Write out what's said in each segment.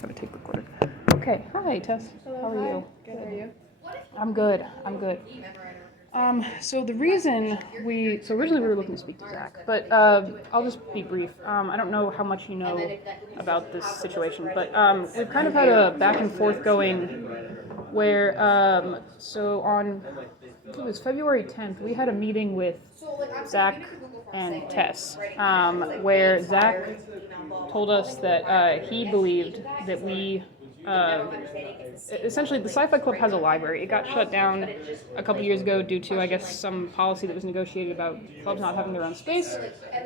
Gotta take recorder. Okay, hi Tess. Hello, How are hi. you? Good, how are you? I'm good. So the reason so originally we were looking to speak to Zach, but I'll just be brief. I don't know how much you know about this situation, but we've kind of had a back and forth going where so on I think it was February 10th we had a meeting with Zach and Tess where Zach told us that he believed that we essentially the Sci-Fi Club has a library. It got shut down a couple years ago due to, I guess, some policy that was negotiated about clubs not having their own space.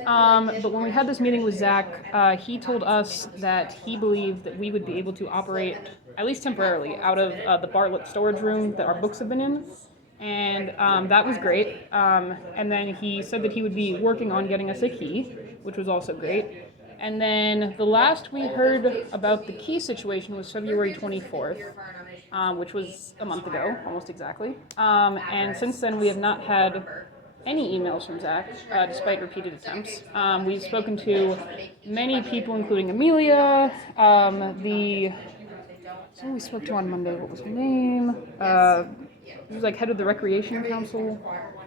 But when we had this meeting with Zach, he told us that he believed that we would be able to operate, at least temporarily, out of the Bartlett storage room that our books have been in. And that was great. And then he said that he would be working on getting us a key, which was also great. And then the last we heard about the key situation was February 24th, which was a month ago, almost exactly. And since then, we have not had any emails from Zach, despite repeated attempts. We've spoken to many people, including Amelia, someone we spoke to on Monday, what was her name? He was like head of the Recreation Council.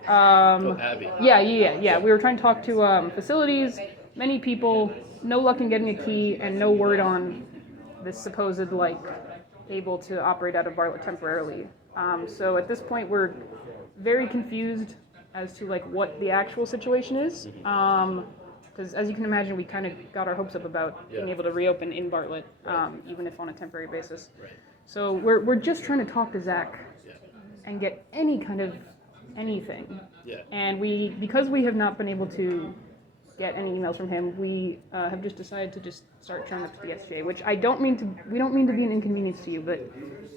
Abby. Yeah. We were trying to talk to facilities, many people, no luck in getting a key, and no word on this supposed, like, able to operate out of Bartlett temporarily. So at this point, we're very confused as to, like, what the actual situation is. Because as you can imagine, we kind of got our hopes up about being able to reopen in Bartlett, even if on a temporary basis. Right. So we're just trying to talk to Zach Yeah. and get any kind of anything. Yeah. And because we have not been able to get any emails from him, we have just decided to just start showing up to the SJ, which we don't mean to be an inconvenience to you, but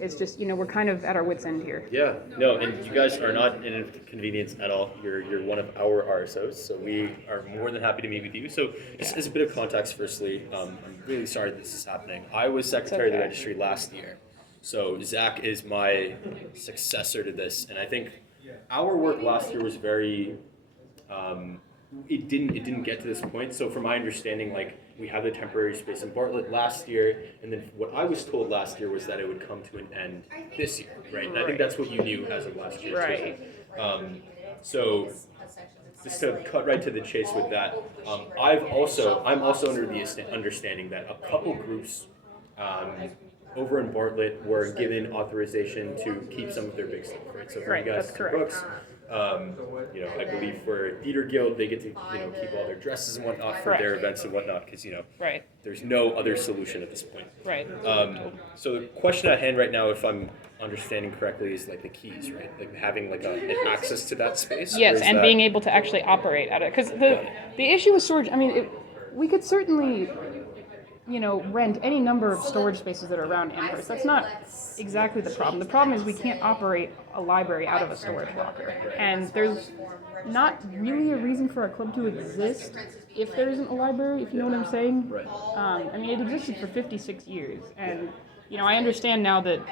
it's just, we're kind of at our wits' end here. Yeah. No, and you guys are not an inconvenience at all. You're one of our RSOs, so we are more than happy to meet with you. So just as a bit of context, firstly, I'm really sorry this is happening. I was secretary of the registry last year, so Zach is my successor to this, and I think our work last year was very. It didn't get to this point. So from my understanding, like, we have the temporary space in Bartlett last year, and then what I was told last year was that it would come to an end this year, right? And I think that's what you knew as of last year. Right. So just to cut right to the chase with that, I'm also under the understanding that a couple groups over in Bartlett were given authorization to keep some of their big stuff, right? So for Right, you guys, that's correct. books. I believe for Theater Guild, they get to keep all their dresses and whatnot for Correct. their events and whatnot because Right. there's no other solution at this point. Right. So the question at hand right now, if I'm understanding correctly, is like the keys, right? Like having like an access to that space. Yes, and being able to actually operate at it. Because the issue with storage, I mean, we could certainly, rent any number of storage spaces that are around Amherst. That's not exactly the problem. The problem is we can't operate a library out of a storage locker. And there's not really a reason for our club to exist if there isn't a library, if you know what I'm saying. Right. I mean, it existed for 56 years. And, I understand now that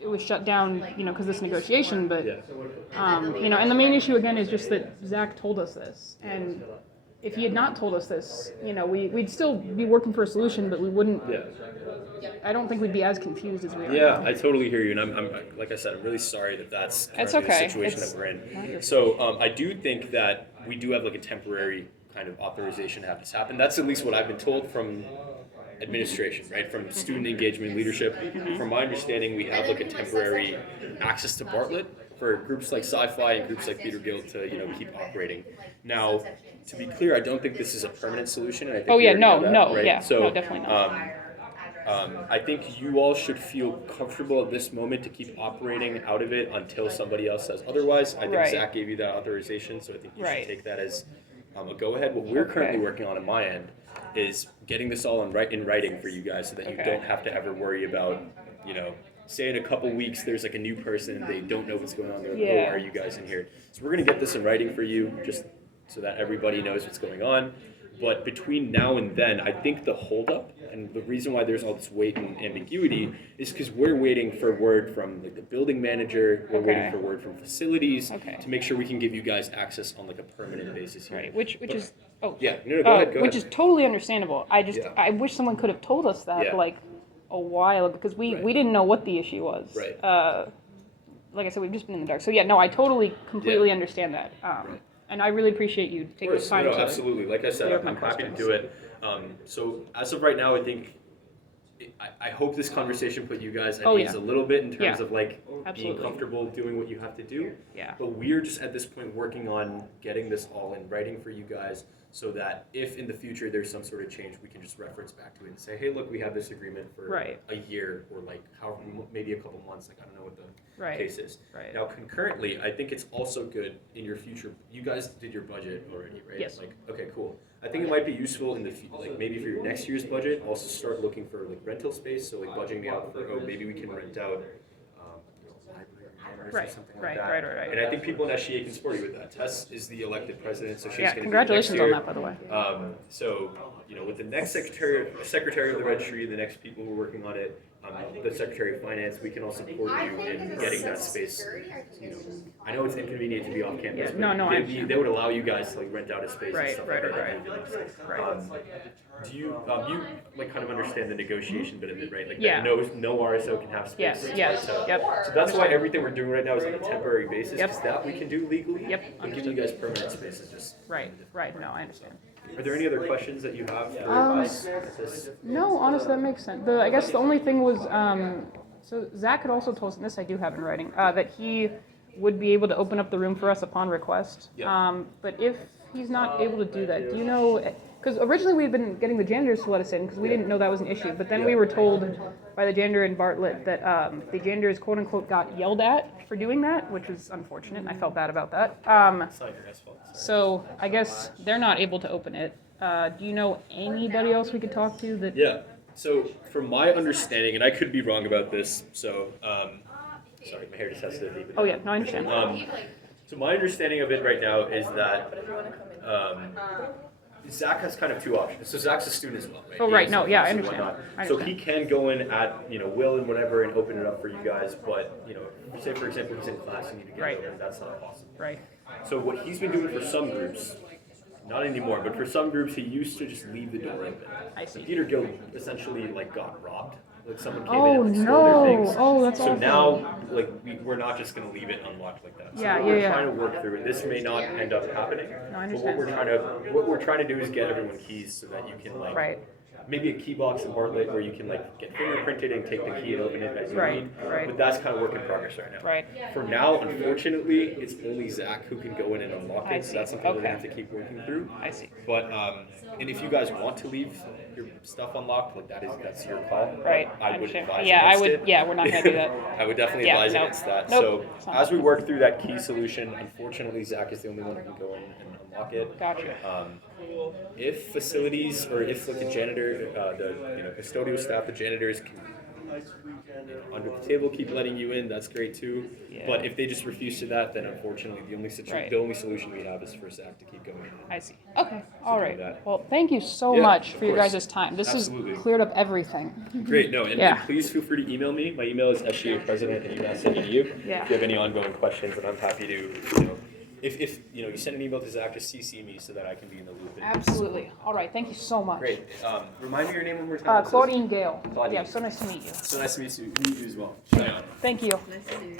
it was shut down, because of this negotiation, but, and the main issue again is just that Zach told us this. And if he had not told us this, we'd still be working for a solution, but we wouldn't. Yeah. I don't think we'd be as confused as we are. Yeah, now. I totally hear you, and I'm like I said, I'm really sorry that's currently okay. the situation It's that we're not in. your So I do think that we do have like a temporary kind of authorization to have this happen. That's at least what I've been told from administration, right? From student engagement leadership. From my understanding, we have like a temporary access to Bartlett for groups like Sci-Fi and groups like Theater Guild to keep operating. Now, to be clear, I don't think this is a permanent solution. And I think Oh, we yeah, already no, know that, no, right? yeah, So, no, definitely not. I think you all should feel comfortable at this moment to keep operating out of it until somebody else says otherwise. I think Right. Zach gave you that authorization, so I think you Right. should take that as a go-ahead. What we're currently working on my end is getting this all in writing for you guys so that you Okay. don't have to ever worry about, say in a couple weeks there's like a new person, they don't know what's going on, they're like, Yeah. oh, are you guys in here? So we're going to get this in writing for you just so that everybody knows what's going on. But between now and then, I think the holdup and the reason why there's all this weight and ambiguity is because we're waiting for word from like the building manager, we're waiting for word from facilities Okay. to make sure we can give you guys access on like a permanent basis here. Right, which is Oh, Yeah, no, go ahead, go which ahead. is totally understandable. Yeah. I wish someone could have told us that, Yeah. like, a while ago, because Right. we didn't know what the issue was. Right. Like I said, we've just been in the dark. So yeah, no, I totally, completely Yeah. understand that. Right. And I really appreciate you Of taking the course, time no, to. absolutely. Like I said, clear up I'm my happy to questions. do it. So as of right now, I think I hope this conversation put you guys at Oh, ease yeah. a little bit in terms Yeah. of like Absolutely. being comfortable doing what you have to do. Yeah. But we're just at this point working on getting this all in writing for you guys, so that if in the future there's some sort of change, we can just reference back to it and say, hey, look, we have this agreement for Right. a year or like however maybe a couple months. Like I don't know what the Right. case is. Right. Now concurrently, I think it's also good in your future. You guys did your budget already, right? Yes. Like okay, cool. I think it might be useful in the like maybe for your next year's budget, also start looking for like rental space. So like budgeting out for maybe we can rent out library hours or Right, something right, like that. right. And I think people in SGA can support you with that. Tess is the elected president, so she's Yeah, going to congratulations be on next that, by year. the way. So with the next secretary of the registry, the next people who are working on it, the secretary of finance, we can all support you in getting that space. I know it's inconvenient to be off campus, Yeah, no, I understand. they would allow you guys to like rent out a space and Right, stuff right, like right, that. Right. Do you like kind of understand the negotiation bit of it, right? Like Yeah. that no RSO can have space. Yes, yes, So, yep. So that's why everything we're doing right now is on a temporary basis. Yep. Because that we can do legally. Yep, But giving you guys permanent space is just. Right, no, I understand. Are there any other questions that you have for us? at this? No, honestly, that makes sense. I guess the only thing was, so Zach had also told us, and this I do have in writing, that he would be able to open up the room for us upon request. Yeah. But if he's not able to do that, do you know, because originally we had been getting the janitors to let us in because we didn't know that was an issue, but then we were told by the janitor in Bartlett that the janitors quote unquote got yelled at for doing that, which was unfortunate, and I felt bad about that. It's not your guys' fault. So I guess they're not able to open it. Do you know anybody else we could talk to that? Yeah. So from my understanding, and I could be wrong about this, so sorry, my hair just has to leave it. Oh yeah, no, I understand. So my understanding of it right now is that Zach has kind of two options. So Zach's a student as well, right? Oh, He right. has No, yeah, I classes and understand. whatnot. So he can go in at will and whatever and open it up for you guys, but say for example he's in class and you need to get Right. it open, that's not possible. Right. So what he's been doing for some groups, not anymore, but for some groups he used to just leave the door open. I see. Peter Gill essentially like got robbed. Like someone came Oh, in and stole their no. things. Oh, that's so awful. now like we're not just gonna leave it unlocked like that. So Yeah, we're yeah. trying to work through it. This may not end up happening. No, I but understand. what we're trying to do is get everyone keys so that you can like Right. maybe a key box in Bartlett where you can like get fingerprinted and take the key and open it as you Right, need. right. But that's kind of work in progress right now. Right. For now, unfortunately, it's only Zach who can go in and unlock I it. So see. that's something we're Okay. gonna have to keep working through. I see. But and if you guys want to leave your stuff unlocked, like that's your call. Right. I would understand. advise Yeah, I against would. it. Yeah, we're not gonna do that. I would definitely Yeah, advise nope. against that. Nope. So as we work through that key solution, unfortunately Zach is the only one who can go in and unlock it. Gotcha. If facilities or if like the janitor, the custodial staff, the janitors can under the table keep letting you in, that's great too. Yeah. But if they just refuse to that, then unfortunately Right. the only solution we have is for Zach to keep going. I see. Okay. All right. that. Well, thank you so Yeah, much of for your course. guys' time. This has Absolutely. cleared up everything. Great, no, and Yeah. please feel free to email me. My email is sgapresident@umass.edu. Yeah. If you have any ongoing questions, and I'm happy to, if you send an email to Zach, just CC me so that I can be in the loop. Absolutely. All right. Thank you so much. Great. Remind me your name one more time. Claudine Gale. Claudine. Yeah. So nice to meet you. So nice to meet you as well. Bye. Thank you. Nice to see you.